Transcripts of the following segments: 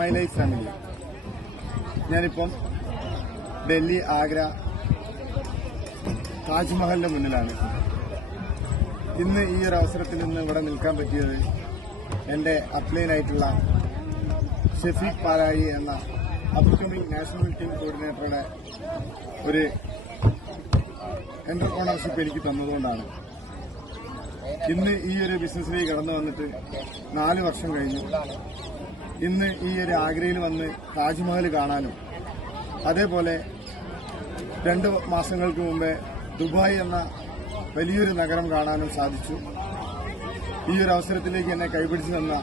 My life family ഞാനിപ്പം ഡൽഹി ആഗ്ര താജ്മഹലിന്റെ മുന്നിലാണ്. ഇന്ന് ഈ ഒരു അവസരത്തിൽ നിന്ന് ഇവിടെ നിൽക്കാൻ പറ്റിയത് എന്റെ അപ്ലൈനായിട്ടുള്ള ഷെഫീഖ് പാലായി എന്ന അപ്കമിംഗ് നാഷണൽ ടീം കോർഡിനേറ്ററുടെ ഒരു എന്റർപ്രണർഷിപ്പ് എനിക്ക് തന്നതുകൊണ്ടാണ്. ഇന്ന് ഈ ഒരു ബിസിനസ്സിലേക്ക് കടന്നു വന്നിട്ട് നാല് വർഷം കഴിഞ്ഞു. ഇന്ന് ഈ ഒരു ആഗ്രയിൽ വന്ന് താജ്മഹൽ കാണാനും അതേപോലെ രണ്ട് മാസങ്ങൾക്ക് മുമ്പേ ദുബായ് എന്ന വലിയൊരു നഗരം കാണാനും സാധിച്ചു. ഈ ഒരു അവസരത്തിലേക്ക് എന്നെ കൈപിടിച്ചു തന്ന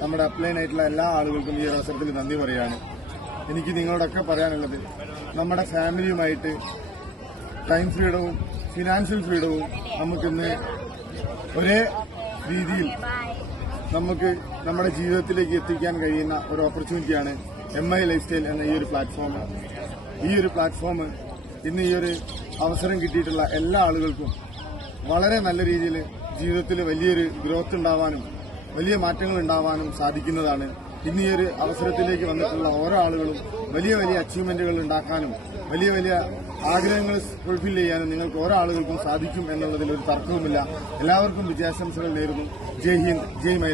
നമ്മുടെ അപ്ലൈൻ ആയിട്ടുള്ള എല്ലാ ആളുകൾക്കും ഈ ഒരു അവസരത്തിൽ നന്ദി പറയാണ് എനിക്ക് നിങ്ങളോടൊക്കെ പറയാനുള്ളത് നമ്മുടെ ഫാമിലിയുമായിട്ട് ടൈം ഫ്രീഡവും ഫിനാൻഷ്യൽ ഫ്രീഡവും നമുക്കിന്ന് ഒരേ രീതിയിൽ നമുക്ക് നമ്മുടെ ജീവിതത്തിലേക്ക് എത്തിക്കാൻ കഴിയുന്ന ഒരു ഓപ്പർച്യൂണിറ്റിയാണ് എം ഐ ലൈഫ് സ്റ്റൈൽ എന്ന ഈ ഒരു പ്ലാറ്റ്ഫോം ഈ ഒരു പ്ലാറ്റ്ഫോം ഇന്ന് ഈ ഒരു അവസരം കിട്ടിയിട്ടുള്ള എല്ലാ ആളുകൾക്കും വളരെ നല്ല രീതിയിൽ ജീവിതത്തിൽ വലിയൊരു ഗ്രോത്ത് ഉണ്ടാവാനും വലിയ മാറ്റങ്ങൾ ഉണ്ടാവാനും സാധിക്കുന്നതാണ് ഇന്ന് ഈ ഒരു അവസരത്തിലേക്ക് വന്നിട്ടുള്ള ഓരോ ആളുകളും വലിയ വലിയ അച്ചീവ്മെന്റുകൾ ഉണ്ടാക്കാനും വലിയ വലിയ ആഗ്രഹങ്ങൾ ഫുൾഫിൽ ചെയ്യാനും നിങ്ങൾക്ക് ഓരോ ആളുകൾക്കും സാധിക്കും എന്നുള്ളതിൽ ഒരു തർക്കവുമില്ല. എല്ലാവർക്കും വിജയാശംസകൾ നേരുന്നു. ജയ് ഹിന്ദ് ജയ് മൈ